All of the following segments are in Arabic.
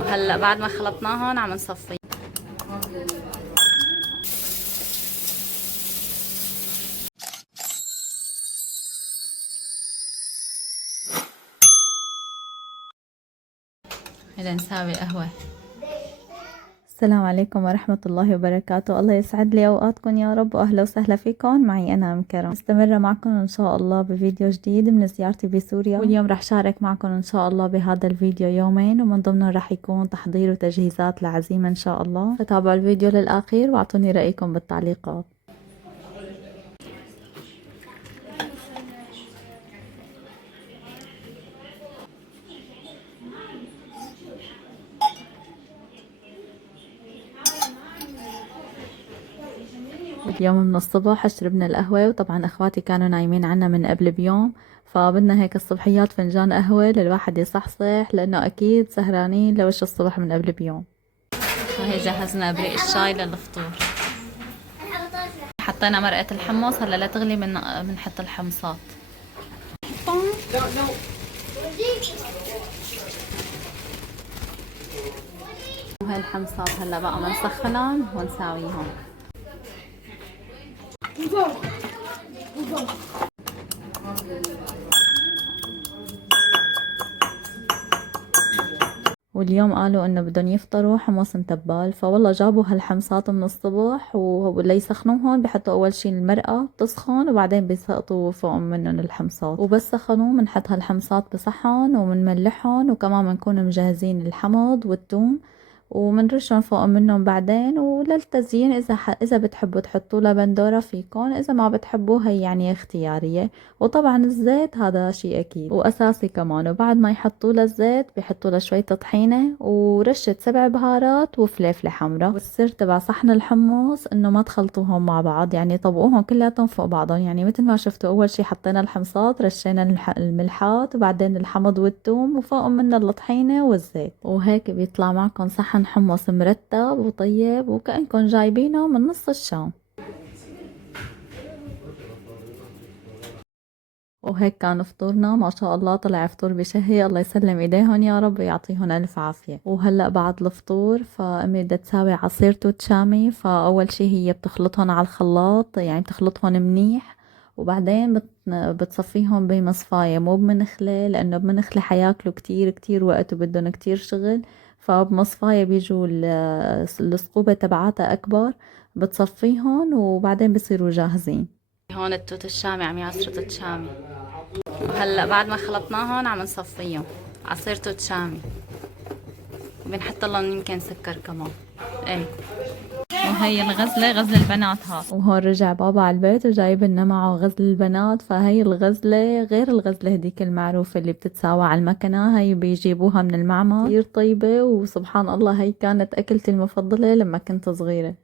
وهلا بعد ما خلطناهم عم نصفي. هلا نساوي قهوة. السلام عليكم ورحمة الله وبركاته. الله يسعد لي أوقاتكم يا رب، وأهلا وسهلا فيكم. معي أنا أم كرم، مستمرة معكم إن شاء الله بفيديو جديد من زيارتي بسوريا. واليوم رح شارك معكم إن شاء الله بهذا الفيديو يومين، ومن ضمنهم رح يكون تحضير وتجهيزات لعزيمة إن شاء الله. فتابعوا الفيديو للآخير واعطوني رأيكم بالتعليقات. اليوم من الصبح شربنا القهوة، وطبعا اخواتي كانوا نايمين عنا من قبل بيوم، فبدنا هيك الصبحيات فنجان قهوة للواحد يصحصح، لانه اكيد سهرانين لوش الصبح من قبل بيوم. هاي جهزنا ابريق الشاي للفطور. حطينا مرقة الحمص، هلا لا تغلي بنحط الحمصات. وهي الحمصات هلا بقى بنسخنهم ونساويهم. واليوم قالوا انه بدهم يفطروا حمص متبل، فوالله جابوا هالحمصات من الصبح، وليسخنوهم بحطوا اول شي المرقة بتسخن، وبعدين بيسقطوا فوق منهم الحمصات، وبس سخنوا بنحط هالحمصات بصحن وبنملحهم، وكمان بنكون مجهزين الحمض والثوم ومنرشهم فوق منهم بعدين. وللتزيين اذا بتحبوا تحطوا لبن ذرة فيكم، اذا ما بتحبوا هي يعني اختيارية. وطبعا الزيت هذا شيء اكيد واساسي كمان. وبعد ما يحطوا له الزيت بيحطوا له شوية طحينة ورشة 7 بهارات وفليفلة حمراء. والسر تبع صحن الحمص انه ما تخلطوهم مع بعض، يعني طبقوهم كلياتهم فوق بعضهم، يعني مثل ما شفتوا اول شي حطينا الحمصات، رشينا الملحات، وبعدين الحمض والثوم، وفوق منه الطحينة والزيت، وهيك بيطلع معكم صحن حمص مرتب وطيب وكأنكم جايبينه من نص الشام. وهيك كان فطورنا، ما شاء الله طلع فطور بشهي. الله يسلم ايديهم يا رب ويعطيهم الف عافية. وهلأ بعد الفطور فامي بدها تساوي عصير توت شامي، فاول شي هي بتخلطهم على الخلاط، يعني بتخلطهم منيح، وبعدين بتصفيهم بمصفاية مو بمنخلة، لانه بمنخلة حياكلوا كتير كتير وقت وبدهم كتير شغل. فبمصفاية بيجوا الصقوبة تبعاتها اكبر، بتصفيهم وبعدين بصيروا جاهزين. هون التوت الشامي عم يعصروا توت شامي، وهلا بعد ما خلطناهم عم نصفيهم عصير توت شامي، وبنحط لهم يمكن سكر كمان. ايه، وهي الغزلة غزل البنات ها. وهون رجع بابا على البيت وجايب لنا معه غزل البنات، فهي الغزلة غير الغزلة هديك المعروفة اللي بتتساوى على المكنة، هي بيجيبوها من المعمل، كثير طيبة. وسبحان الله هي كانت أكلتي المفضلة لما كنت صغيرة.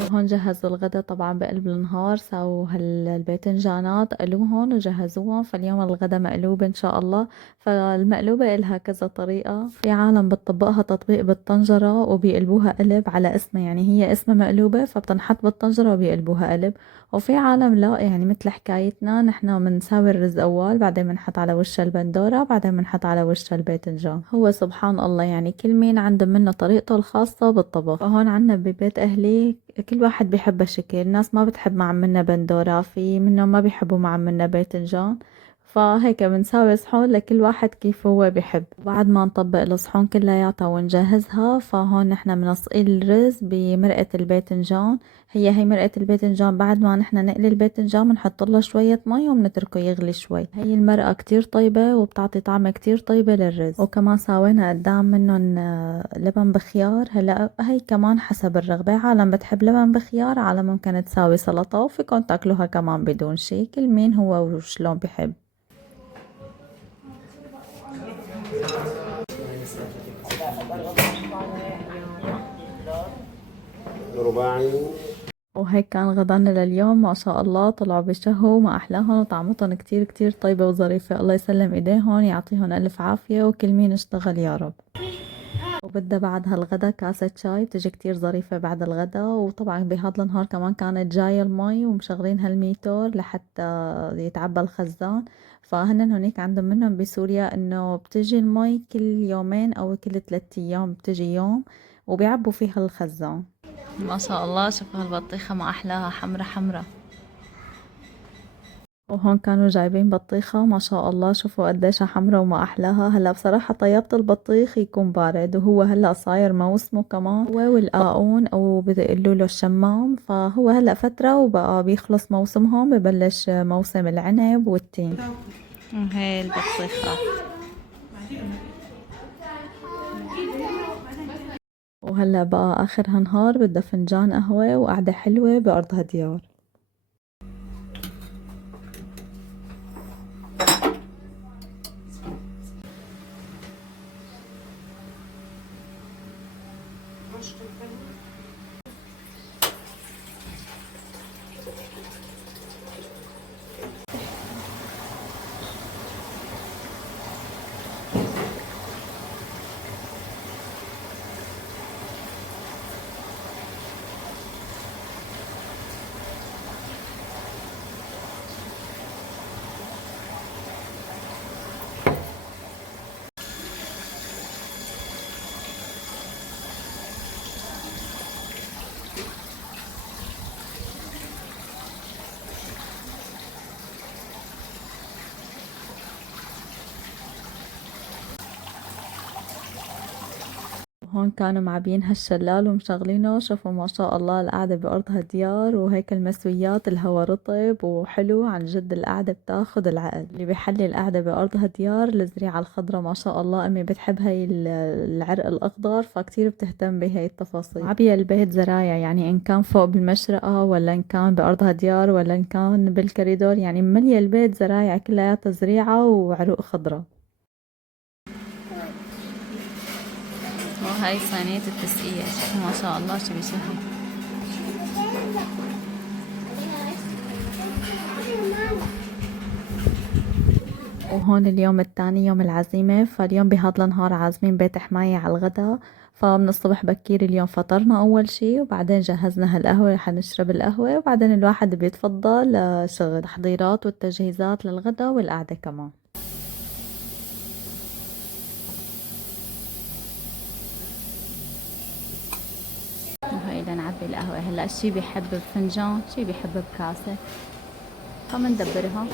وهون جهزوا الغدا طبعا بقلب النهار، ساووا هالباذنجانات قلوهن وجهزوهم، فاليوم الغدا مقلوب ان شاء الله. فالمقلوبة إلها كذا طريقة، في عالم بتطبقها تطبيق بالطنجرة وبيقلبوها قلب على اسمها، يعني هي اسمها مقلوبة فبتنحط بالطنجرة وبيقلبوها قلب. وفي عالم لا، يعني مثل حكايتنا نحن بنساوي الرز اول، بعدين بنحط على وشها البندورة، بعدين بنحط على وشها الباذنجان. هو سبحان الله يعني كل مين عنده منه طريقته الخاصة بالطبخ. فهون عنا ببيت اهلي كل واحد بيحب شكل، ناس ما بتحب معملنا بندورة، في منهم ما بيحبوا معملنا باذنجان، فهيك بنساوي صحون لكل واحد كيف هو بيحب. بعد ما نطبق الصحون كلياتها ونجهزها، فهون نحن بنسقي الرز بمرقة الباذنجان. هي مرقة الباذنجان بعد ما نحن نقلي الباذنجان بنحط له شوية مي وبنتركه يغلي شوي. هي المرقة كتير طيبة وبتعطي طعمة كتير طيبة للرز. وكمان ساوينا قدام منهم لبن بخيار. هلا هي كمان حسب الرغبة، عالم بتحب لبن بخيار، عالم ممكن تساوي سلطة، وفيكن تاكلوها كمان بدون شي، كل مين هو وشلون بحب. رباعي. وهيك كان غدانا لليوم، ما شاء الله طلعوا بشهوا ما أحلاهم، وطعمتهم كتير كتير طيبة وظريفة. الله يسلم إيديهم، يعطيهم ألف عافية، وكل مين اشتغل يا رب. وبدها بعد هالغدا كاسة شاي، بتجي كتير ظريفة بعد الغدا. وطبعا بهذا النهار كمان كانت جاية المي ومشغلين هالميتور لحتى يتعبى الخزان. فهن هونيك عندهم منهم بسوريا انه بتجي المي كل يومين او كل 3 ايام بتجي يوم وبيعبوا فيها الخزان. ما شاء الله، شوفوا هالبطيخة ما احلاها، حمرة حمرة. وهون كانوا جايبين بطيخة ما شاء الله، شوفوا قديشها حمرا وما أحلاها. هلا بصراحة طيبت البطيخ يكون بارد، وهو هلا صاير موسمه كمان، هو والقاقون أو بيقولوا له الشمام. فهو هلا فترة وبقى بيخلص موسمهم، ببلش موسم العنب والتين. وهي البطيخات. وهلا بقى آخرها نهار بدها فنجان قهوة وقعدة حلوة بأرضها ديار. هون كانوا معبين هالشلال ومشغلينه. شوفوا ما شاء الله القعدة بأرضها ديار، وهيك المسويات الهوا رطب وحلو عن جد. القعدة بتاخد العقل. اللي بيحلي القعدة بأرضها ديار الزريعة الخضراء ما شاء الله. أمي بتحب هاي العرق الأخضر، فكتير بتهتم بهاي التفاصيل. عبية البيت زرايا، يعني إن كان فوق بالمشرقة ولا إن كان بأرضها ديار ولا إن كان بالكريدور، يعني ملي البيت زرايا كلياتها زريعة وعروق خضراء. وهاي صينية التسقية، شوفوا ما شاء الله شو بيشوفوا. وهون اليوم الثاني يوم العزيمة. فاليوم بهذا النهار عازمين بيت حماية على الغدا. فمن الصبح بكير اليوم فطرنا أول شي، وبعدين جهزنا هالقهوة رح نشرب القهوة، وبعدين الواحد بيتفضل لشغل تحضيرات والتجهيزات للغدا والقعدة كمان. وهي لنعبي القهوة. هلا شي بيحب بفنجان، شي بيحب بكاسة، فمندبرها.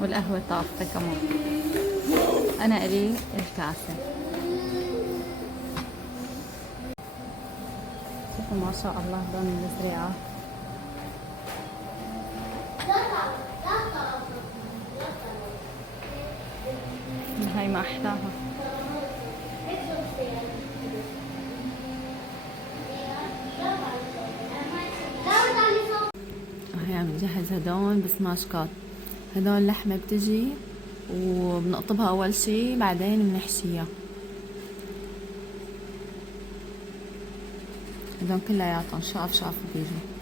والقهوة طافة كمان. أنا إلي الكاسة. شوفوا ما شاء الله لون الزريعة. هاي ما أحلاها. هاي عم نجهز هدول بسماشكات. هدول لحمة بتجي وبنقطبها أول شي، بعدين بنحشيها. هدول كلياتهم شاف شاف بيجوا.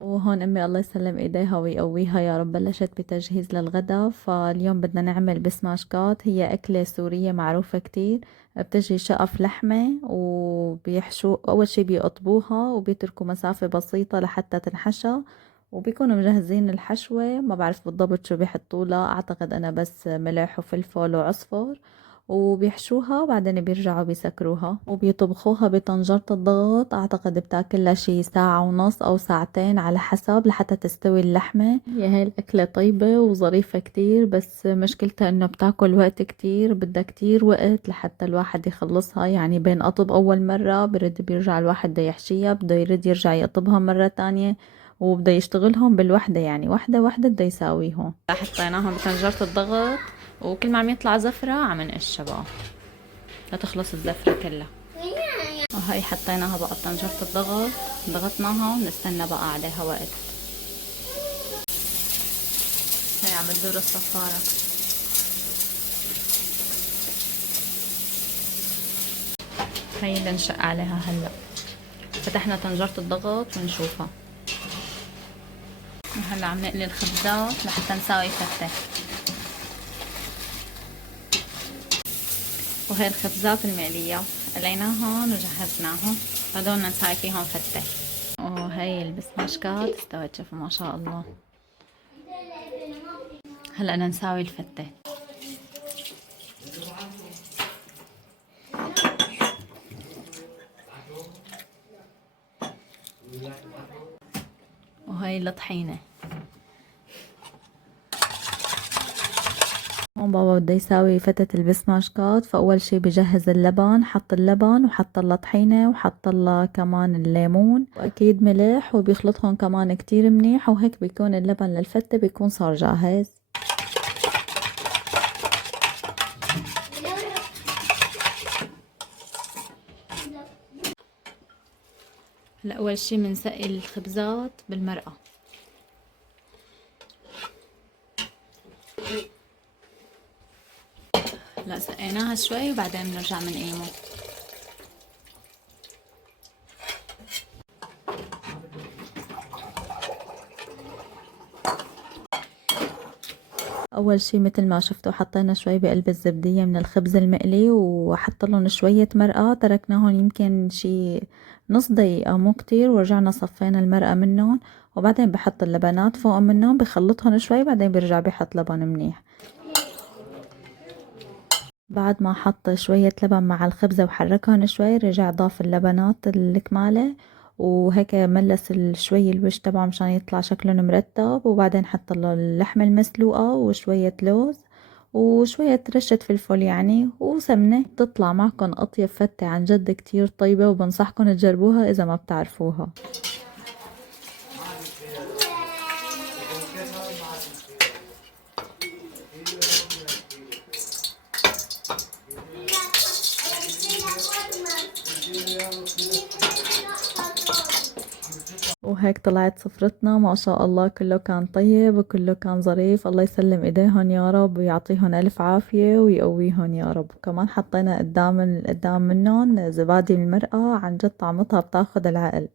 وهون امي الله يسلم ايديها ويقويها يا رب بلشت بتجهيز للغدا. فاليوم بدنا نعمل بسماشكات، هي اكلة سورية معروفة كتير. بتجي شقف لحمة وبيحشوا اول شي بيقطبوها وبيتركوا مسافة بسيطة لحتى تنحشى، وبيكونوا مجهزين الحشوة. ما بعرف بالضبط شو بيحطوا لها، اعتقد انا بس ملح وفلفل وعصفر، وبيحشوها وبعدين بيرجعوا بيسكروها وبيطبخوها بطنجرة الضغط. اعتقد بتاكلها شي ساعة ونص او ساعتين على حسب لحتى تستوي اللحمة. هي هاي الاكلة طيبة وظريفة كتير، بس مشكلتها انه بتاكل وقت كتير، بدها كتير وقت لحتى الواحد يخلصها. يعني بين قطب اول مرة برد بيرجع الواحد بده يحشيها، بده يرد يرجع يقطبها مرة تانية، وبده يشتغلهم بالوحدة، يعني وحدة وحدة بده يساويهم. حطيناهم بطنجرة الضغط، وكل ما عم يطلع زفرة عم نقشها بقى لتخلص الزفرة كلها. وهي حطيناها بقى بطنجرة الضغط، ضغطناها ونستنى بقى عليها وقت. هي عم تدور الصفارة. هي اللي نشق عليها هلا. فتحنا طنجرة الضغط ونشوفها. هلا عم نقلي الخبزات لحتى نساوي فتة. وهي الخبزات المقلية قليناهن وجهزناهن، هدول نساوي فيهم فتة. وهي البسماشكات استوت، شوفوا ما شاء الله. هلا بدنا نساوي الفتة. وهي الطحينة. هون بابا بده يساوي فتة البسماشكات، فأول شي بجهز اللبن، حط اللبن وحط لها طحينة وحط لها كمان الليمون وأكيد ملح، وبيخلطهم كمان كتير منيح، وهيك بيكون اللبن للفتة بيكون صار جاهز. هلا أول شي بنسقي الخبزات بالمرقة. هلا سقيناها شوي وبعدين بنرجع بنقيمه. اول شي مثل ما شفتوا حطينا شوي بقلب الزبدية من الخبز المقلي، وحط لهم شوية مرقة، تركناهم يمكن شي نص دقيقة مو كتير، ورجعنا صفينا المرقة منهم، وبعدين بحط اللبنات فوق منهم، بخلطهم شوي بعدين برجع بحط لبن منيح. بعد ما حط شوية لبن مع الخبزة وحركهم شوي، رجع ضاف اللبنات الكمالة، وهيك ملس شوي الوش تبعه مشان يطلع شكلهم مرتب، وبعدين حط له اللحمة المسلوقة وشوية لوز وشوية رشة فلفل يعني وسمنة. بتطلع معكم أطيب فتة عن جد كتير طيبة، وبنصحكم تجربوها إذا ما بتعرفوها. وهيك طلعت سفرتنا ما شاء الله، كله كان طيب وكله كان ظريف. الله يسلم ايديهم يا رب ويعطيهم الف عافية ويقويهم يا رب. وكمان حطينا قدام منهم زبادي المرقة، عن جد طعمتها بتاخد العقل.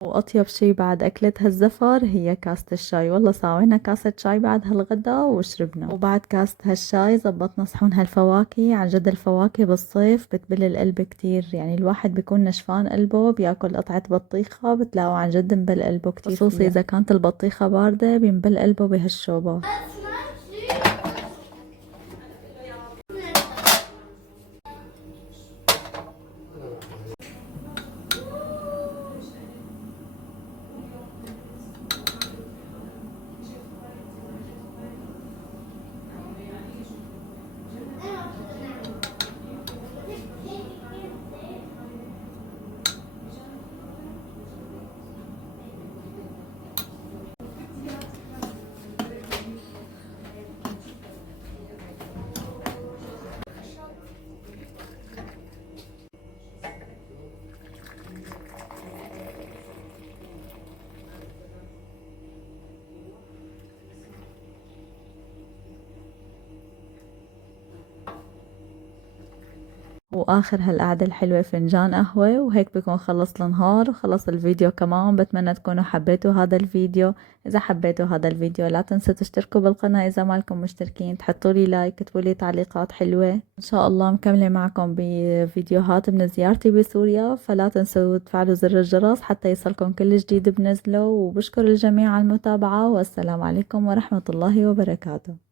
واطيب شي بعد اكلة هالزفر هي كاسة الشاي. والله ساوينا كاسة شاي بعد هالغدا وشربنا. وبعد كاسة هالشاي زبطنا صحون هالفواكه. عن جد الفواكه بالصيف بتبل القلب كتير، يعني الواحد بيكون نشفان قلبه بياكل قطعة بطيخة بتلاقوا عن جد مبل قلبه كتير، خصوصي اذا كانت البطيخة باردة بينبل قلبه بهالشوبة. واخر هالقعدة الحلوة فنجان قهوة، وهيك بكون خلص النهار وخلص الفيديو كمان. بتمنى تكونوا حبيتوا هذا الفيديو. اذا حبيتوا هذا الفيديو لا تنسوا تشتركوا بالقناة اذا مالكم مشتركين، تحطوا لي لايك، كتبوا لي تعليقات حلوة. ان شاء الله مكملة معكم بفيديوهات من زيارتي بسوريا، فلا تنسوا تفعلوا زر الجرس حتى يصلكم كل جديد بنزله. وبشكر الجميع على المتابعة، والسلام عليكم ورحمة الله وبركاته.